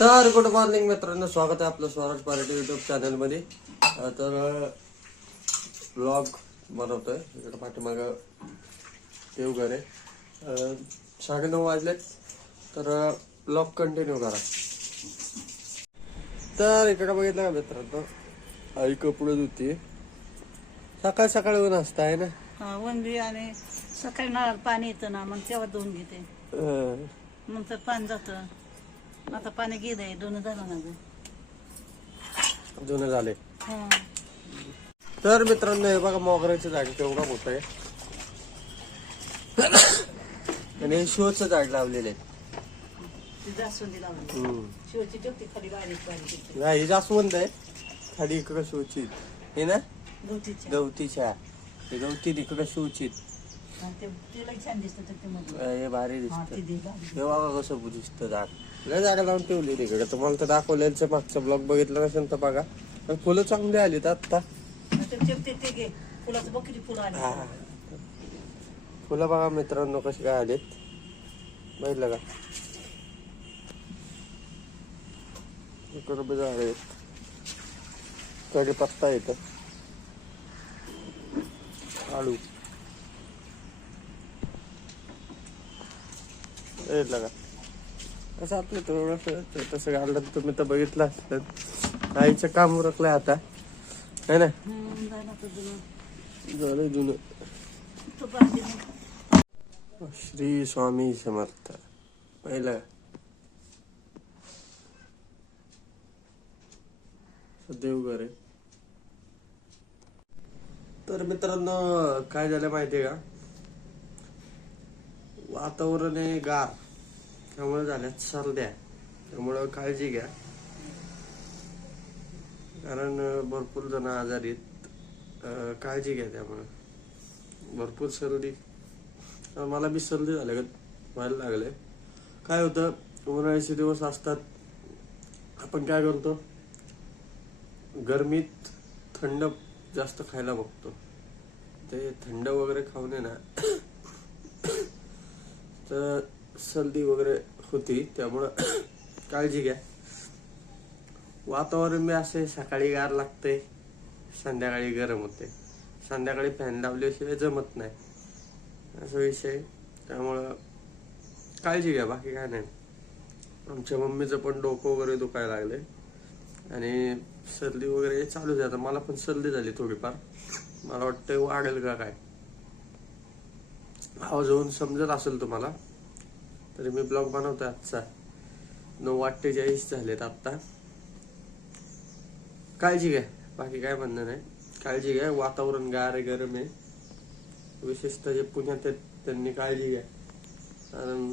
तर good morning मित्रांनो स्वागत आहे आपलं स्वराज पार्टी युट्यूब चॅनलमध्ये. तर ब्लॉग बनवतोय. इकडे पाठीमाग देवघर आहे. अं, साडेनऊ वाजलेत. तर ब्लॉग कंटिन्यू करा. तर इकडे बघितलं का मित्रांनो? आई कपडे धुती सकाळ सकाळी ऊन असतं आहे ना? हा, वंदी आणि सकाळी नळाला पाणी येतं ना मग तेव्हा धुवून घेते. नंतर पाणी जातं. आता पाणी गेलंय दोन झालं ना गं. जुने झाले हा. तर मित्रांनो हे बघा मोगऱ्याचं झाड केवढा मोठं आहे आणि हे शोचं झाड लावलेलं आहे ती जास्वंदी लावली हम्म. शिवची ठेवते खाली बारीक बारीक येते. नाही ही जास्वंद आहे खाली इकडं शोचित हे ना गवतीच्या गवतीच्या हे गवती इकडं शोचित हा, ते तिला छान दिसतं तर ते मधलं. हे भारी हा, दिसत दे. हे बघा कसं दिसतं झाड लय जागा लावून ठेवली तिकडे तुम्हाला तर दाखवलेलं मागचा ब्लॉग बघितला नसेल तर बघा. पण फुलं चांगली आलीत आत्ता. ते ठेवते ते घे. फुलाचं बघ किती फुलं आली. हा. फुलं बघा मित्रांनो कशी काय आलीत. बघितलं का? इकडं झाड आहेत. कडीपत्ता येत. आळू. बघितलं का? कसं आपलं थोडंसं तसं घाललं तर तुम्ही तर बघितलं असतं आईचं काम उरकलंय आता. है ना? झालं जुनं. श्री स्वामी समर्थ. पहिलं. देवघर आहे तर मित्रांनो काय झालं माहितीये का? वातावरण आहे गार. त्यामुळे झाल्यात सर्द्या. त्यामुळं काळजी घ्या. कारण भरपूर जण आजारी आहेत. काळजी घ्या त्यामुळं. भरपूर सर्दी. मला बी सर्दी झाल्या व्हायला लागले काय होतं उन्हाळ्याचे दिवस असतात. आपण काय करतो? गरमीत थंड जास्त खायला बघतो. ते थंड वगैरे खाऊ नये ना तर सर्दी वगैरे होती त्यामुळं काळजी घ्या. वातावरण बी असे सकाळी गार लागते संध्याकाळी गरम होते. संध्याकाळी फॅन लावल्याशिवाय जमत नाही. असा विषय. त्यामुळं काळजी घ्या बाकी काय नाही. आमच्या मम्मीचं पण डोकं वगैरे दुखायला लागले आणि सर्दी वगैरे चालूच आहे आता मला पण सर्दी झाली थोडीफार. मला वाटतं वाढेल का काय. आवाज होऊन समजत असेल तुम्हाला. तरी मी ब्लॉग बनवतोय आजचा. नऊ अठ्ठेचाळीस झालेत आत्ता. काळजी घ्या. बाकी काय म्हणणं नाही. काळजी घ्या. वातावरण गार आहे. गरम आहे विशेषतः जे पुण्यात आहेत त्यांनी काळजी घ्या. कारण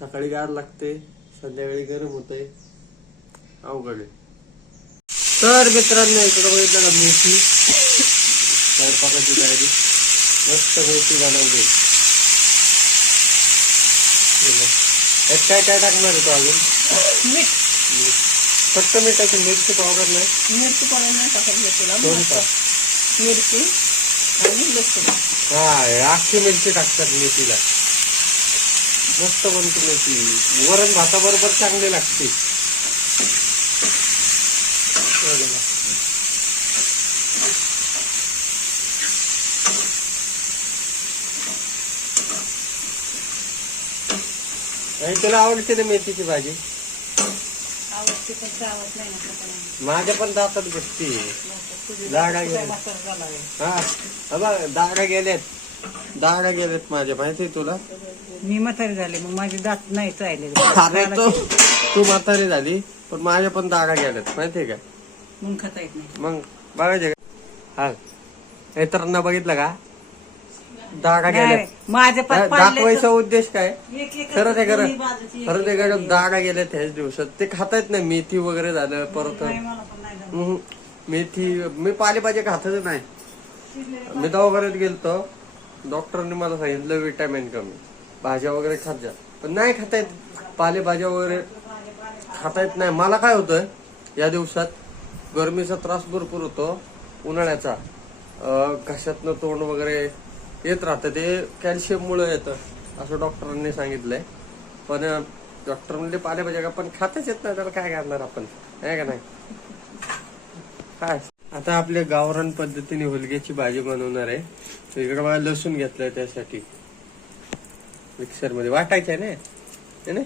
सकाळी गार लागते संध्याकाळी गरम होतंय. अवघड आहे. तर मित्रांनो इकडं बघितलं का मेथी स्वयंपाकाची तयारी. मस्त मेथी बनवली. यात काय काय टाकणार आहे तो अजून? मीठ. फक्त मीठाची मिरची पावडर नाही. मिरची पाणी नाही टाकायची तुला. दोन का? मिरची आणि लसूण. हा अख्खी मिरची टाकतात मेथीला मस्त बनते मेथी वरण भाताबरोबर चांगली लागते बघा. आणि तुला आवडते ना मेथीची भाजी? आवडते पण चावत नाही ना सकाळी. माझ्या पण दातात बसती तुझी दाढा काय गेली. मसाला झाला आहे. हा बघ दाढा गेल्यात दाढा गेल्यात माझ्या माहिती तुला? मी म्हातारी झाले मग माझे दात नाही चालले अरे तो तू म्हातारी झाली पण माझ्या पण दाढा गेल्यात माहितीये का? मग खाता येत नाही. मग बघायचे का? हा इतरांना बघितलं का? दाढा नाही, गेल्यात. माझे दाखवायचा उद्देश काय? खरं ते खरं. खरं ते खरं दाढा गेल्यात ह्याच दिवसात. ते खाता येत नाही मेथी वगैरे झालं परत. मेथी मी पालेभाज्या खातच नाही. मी दवाखान्यात गेलतो. डॉक्टरांनी मला सांगितलं विटॅमिन कमी. भाज्या वगैरे खात जा. पण नाही खाता येत पालेभाज्या वगैरे खाता येत नाही. मला काय होतं या दिवसात गरमीचा त्रास भरपूर होतो. उन्हाळ्याचा. घशातनं तोंड वगैरे येत राहतं. ते कॅल्शियम मुळे येतं असं डॉक्टरांनी सांगितलंय. पण डॉक्टर म्हणले पालेभाज्या का पण खातच येत नाही त्याला काय करणार आपण? आहे का नाही? काय? आता आपल्या गावरान पद्धतीने हुलग्याची भाजी बनवणार आहे. इकडे मला लसूण घेतलाय त्यासाठी. मिक्सरमध्ये वाटायचं आहे ना?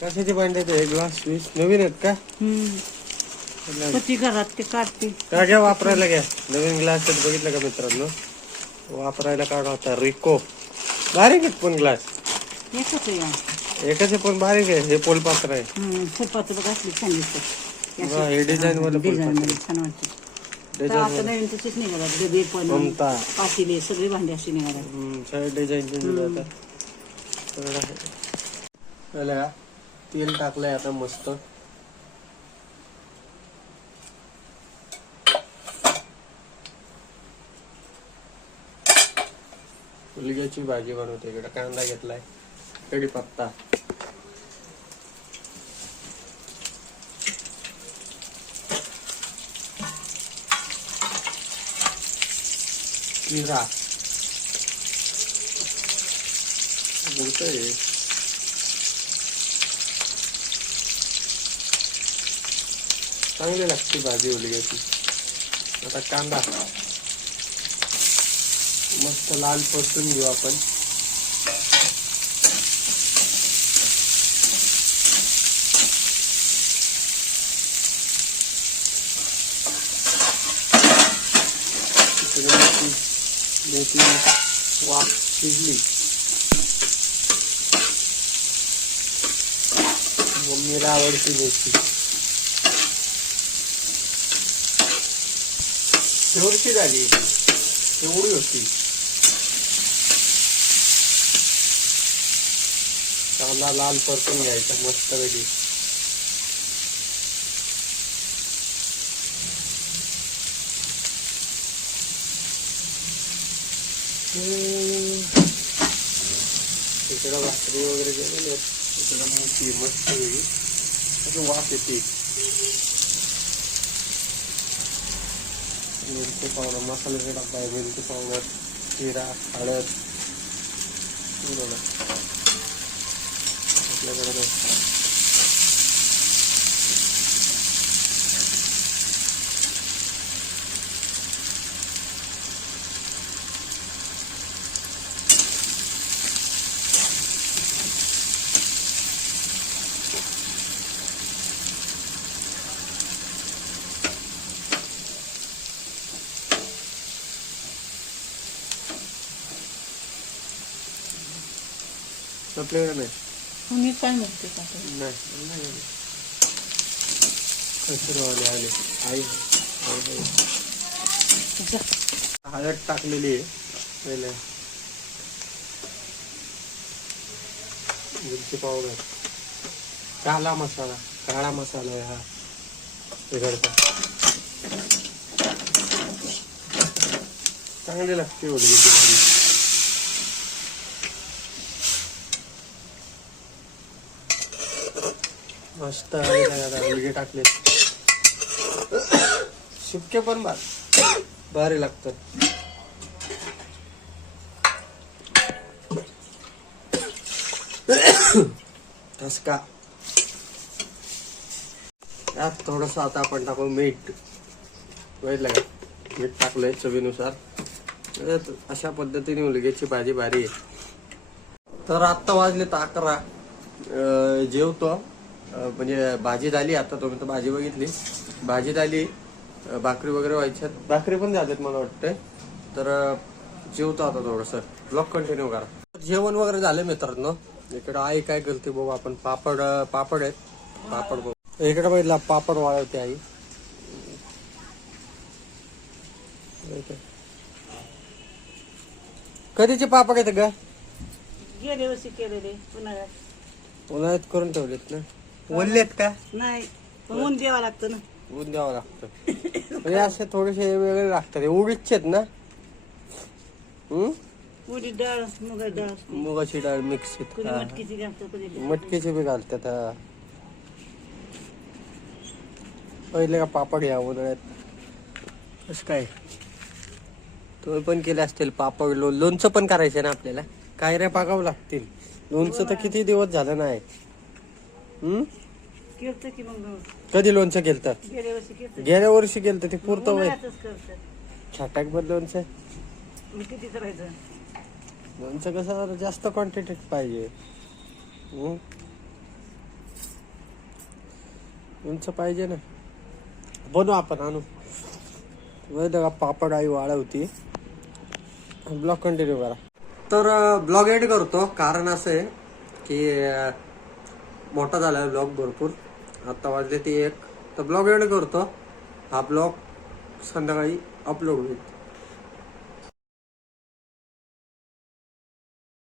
कशाचे भांडे ते ग्लास वीस. नवीन आहेत का? घरात ते काढते. का घ्या वापरायला घ्या. नवीन ग्लास बघितलं का मित्रांनो? वापरायला काढा होता रिको बारीक आहेत पण ग्लास एकच आहे. एकच आहे पण बारीक आहे. हे पोलपात्र आहे. हम्म, फुलपात्र बघ असली छान दिसते. वा, हे डिझाईन वाला डिझाईन फुलपात्रमध्ये छान वाटते. तर डिझाईन आता नवीन तसेच निघाला डबे पण ममता पातेले सगळे भांडे असे निघाला हम्म, सगळं डिझाईन चेंज झालं आता. सगळं आहे. का? तेल टाकलंय आता मस्त. मुलग्याची भाजी बनवते इकडे. कांदा घेतलाय. कढीपत्ता जिरा बोलतोय चांगली लागते भाजी उलग्याची आता कांदा. मस्त लाल परतून घेऊ आपण. मेथी वाफ शिजली. मम्मीला आवडते मेथी एवढी झाली. एवढी होती. कांदा लाल परतून घ्यायचा मस्त वेगळी तिकडं भाकरी वगैरे गेलेली आहेत. इकडं मोठी मस्त वेगळी. अशी वाफ येते. मिरची पावडर मसाल्याचा डब्बा आहे मिरची पावडर जिरा हळद. बरोबर आपल्याकडे नाही. आपल्याकडे नाही मी काय म्हणते का कचरवाले आले आई. हळद टाकलेली आहे पहिले. मिरची पावडर. काला मसाला काळा मसाला आहे हा. तिकडचा चांगली लागते उडीची मस्त आता. उलगे टाकले सुके पण भात भारी लागतात ठसका यात थोडस आता आपण टाकू मीठ. बघितलं मीठ टाकलंय चवीनुसार. अशा पद्धतीने मुलग्याची भाजी भारी आहे. तर आत्ता वाजले तर अकरा जेवतो. म्हणजे भाजी झाली आता तुम्ही तर भाजी बघितली. भाजी झाली भाकरी वगैरे व्हायच्यात. भाकरी पण झाल्यात मला वाटतंय. तर जेवतो आता थोडस. ब्लॉग कंटिन्यू करा. जेवण वगैरे झालं मित्रांनो. इकडे आई काय करते बघू आपण. पापड पापड आहेत. पापड बघू. इकडे बघितला पापड वाळवते आई. कधीचे पापड आहेत उन्हाळ्यात. उन्हाळ्यात करून ठेवलेत ना. ओललेत का? नाही ऊन द्यावं लागतं ना. ऊन द्यावं लागतं. म्हणजे असे थोडेसे वेगळे लागतात. हे उडीदचे आहेत ना? हम्म? उडीद डाळ मुगाची डाळ. मुगाची डाळ मिक्स कुणी मटकीची घालतं कुणी मटकीचे बी घालतात हा. पहिले का पापड या उन्हाळ्यात? कसं काय? तुम्ही पण केले असतील पापड. लो लोणचं पण करायचं ना आपल्याला? काय रे पाकावं लागतील. लोणचं तर किती दिवस झालं नाही. की मग? कधी लोणचं केलं गेल्या वर्षी केलं गेल्या वर्षी केलं ते पुरतं वय उन्हाळ्यातच करतात छाटाक बर लोणचं? मग किती करायचं लोणचं कसं जरा जास्त क्वांटिटीत पाहिजे. हम्म? लोणचं पाहिजे ना. बनवू आपण आणू. माहिती का पापड आई वाळवती ब्लॉग कंटिन्यू करा. तर ब्लॉग एड करतो. कारण असं आहे की अं, मोठा झाला आहे ब्लॉग भरपूर. आत्ता वाजले ते एक. तर ब्लॉग एड करतो. हा ब्लॉग संध्याकाळी अपलोड होईल.